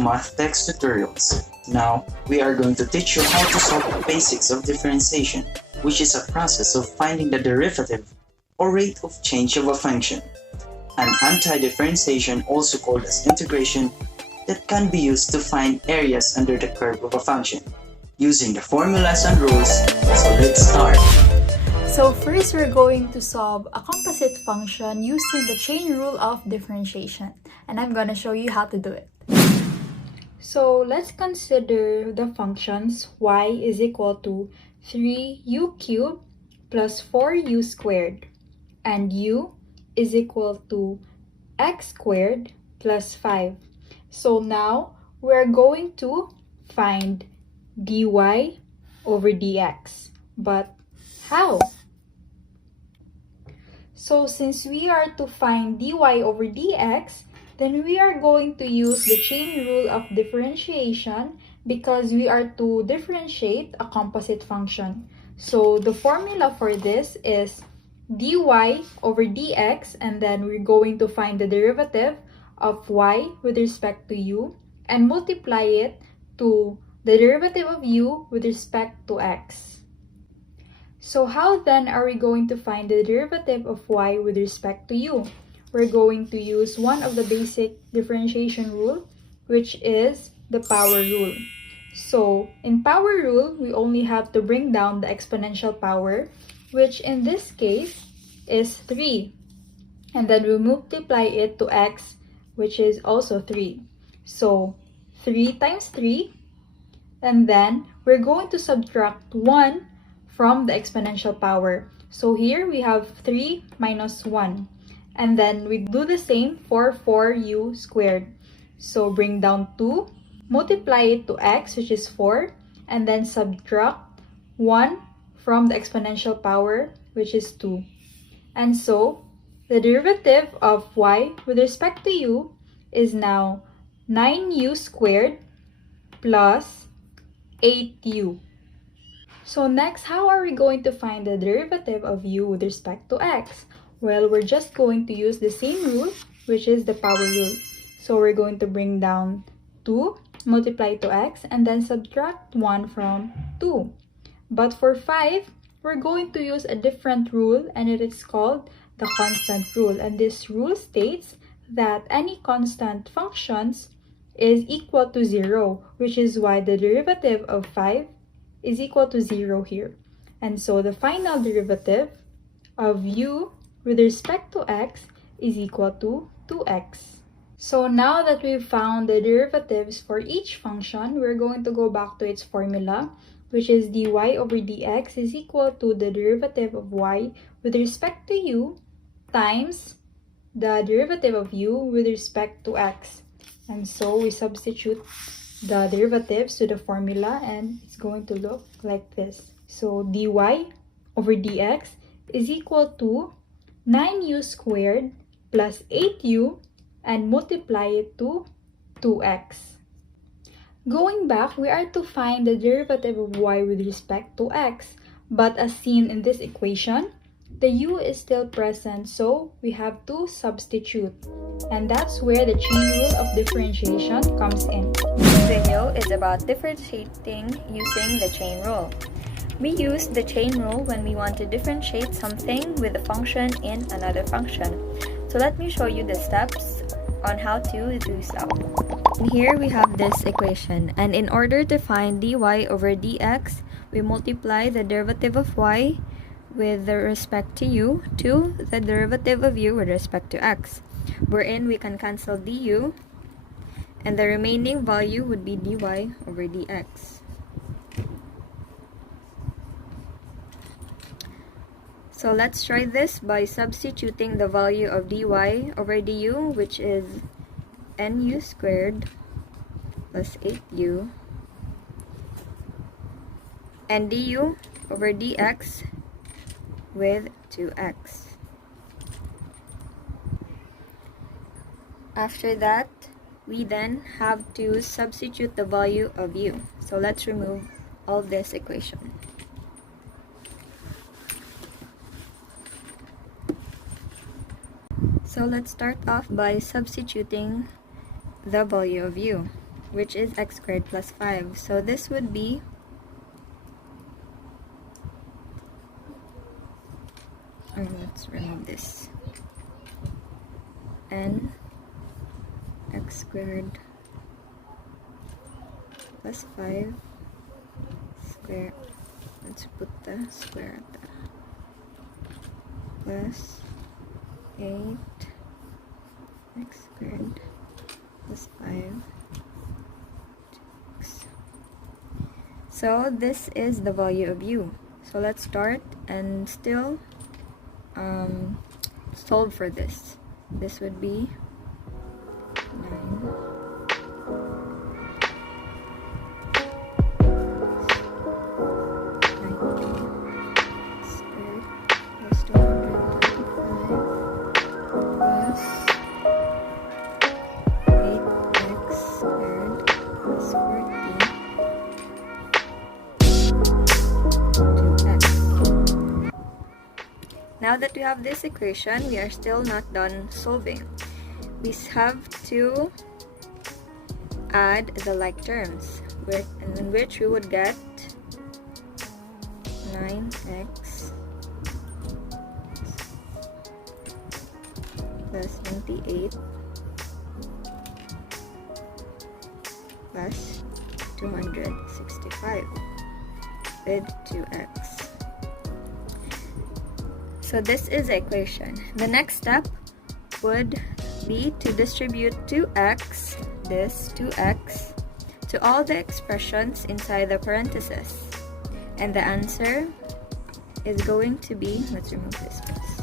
Mathtechs tutorials. Now, we are going to teach you how to solve the basics of differentiation, which is a process of finding the derivative or rate of change of a function. An anti-differentiation, also called as integration, that can be used to find areas under the curve of a function, using the formulas and rules. So let's start. So first, we're going to solve a composite function using the chain rule of differentiation. And I'm going to show you how to do it. So let's consider the functions y is equal to 3u cubed plus 4u squared, and u is equal to x squared plus 5. So now we're going to find dy over dx. But how? So since we are to find dy over dx, then we are going to use the chain rule of differentiation because we are to differentiate a composite function. So the formula for this is dy over dx, and then we're going to find the derivative of y with respect to u and multiply it to the derivative of u with respect to x. So how then are we going to find the derivative of y with respect to u? We're going to use one of the basic differentiation rule, which is the power rule. So in power rule, we only have to bring down the exponential power, which in this case is 3. And then we multiply it to x, which is also 3. So 3 times 3, and then we're going to subtract 1 from the exponential power. So here we have 3 minus 1. And then we do the same for 4u squared. So bring down 2, multiply it to x, which is 4, and then subtract 1 from the exponential power, which is 2. And so the derivative of y with respect to u is now 9u squared plus 8u. So next, how are we going to find the derivative of u with respect to x? Well, we're just going to use the same rule, which is the power rule. So we're going to bring down 2, multiply to x, and then subtract 1 from 2. But for 5, we're going to use a different rule, and it is called the constant rule. And this rule states that any constant functions is equal to 0, which is why the derivative of 5 is equal to 0 here. And so the final derivative of u with respect to x is equal to 2x. So now that we've found the derivatives for each function, we're going to go back to its formula, which is dy over dx is equal to the derivative of y with respect to u times the derivative of u with respect to x. And so we substitute the derivatives to the formula, and it's going to look like this. So dy over dx is equal to 9u squared plus 8u, and multiply it to 2x. Going back, we are to find the derivative of y with respect to x. But as seen in this equation, the u is still present, so we have to substitute. And that's where the chain rule of differentiation comes in. This video is about differentiating using the chain rule. We use the chain rule when we want to differentiate something with a function in another function. So let me show you the steps on how to do so. Here we have this equation, and in order to find dy over dx, we multiply the derivative of y with respect to u to the derivative of u with respect to x, wherein we can cancel du, and the remaining value would be dy over dx. So let's try this by substituting the value of dy over du, which is nu squared plus 8u, and du over dx with 2x. After that, we then have to substitute the value of u. So let's remove all this equation. So let's start off by substituting the value of u. which is x squared plus 5. So this would be let's remove this. N x squared plus 5 square. Let's put the square at the plus 8 x squared plus 5 x. So this is the value of u. So let's start and still solve for this. This would be 9 squared plus 225 plus 8x squared plus 40 2x. Now that we have this equation, we are still not done solving. We have to add the like terms, in which we would get 9x plus 28 plus 265 with 2x. So this is the equation. The next step would be to distribute 2x, this 2x, to all the expressions inside the parentheses. And the answer is going to be, let's remove this first.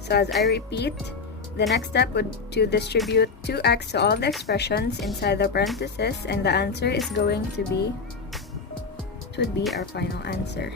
So as I repeat, the next step would to distribute 2x to all the expressions inside the parentheses, and the answer is going to be, would be our final answer.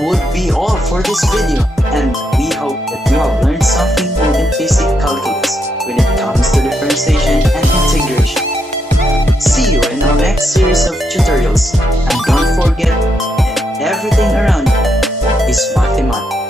Would be all for this video, and we hope that you have learned something new in basic calculus when it comes to differentiation and integration. See you in our next series of tutorials, and don't forget that everything around you is mathematics.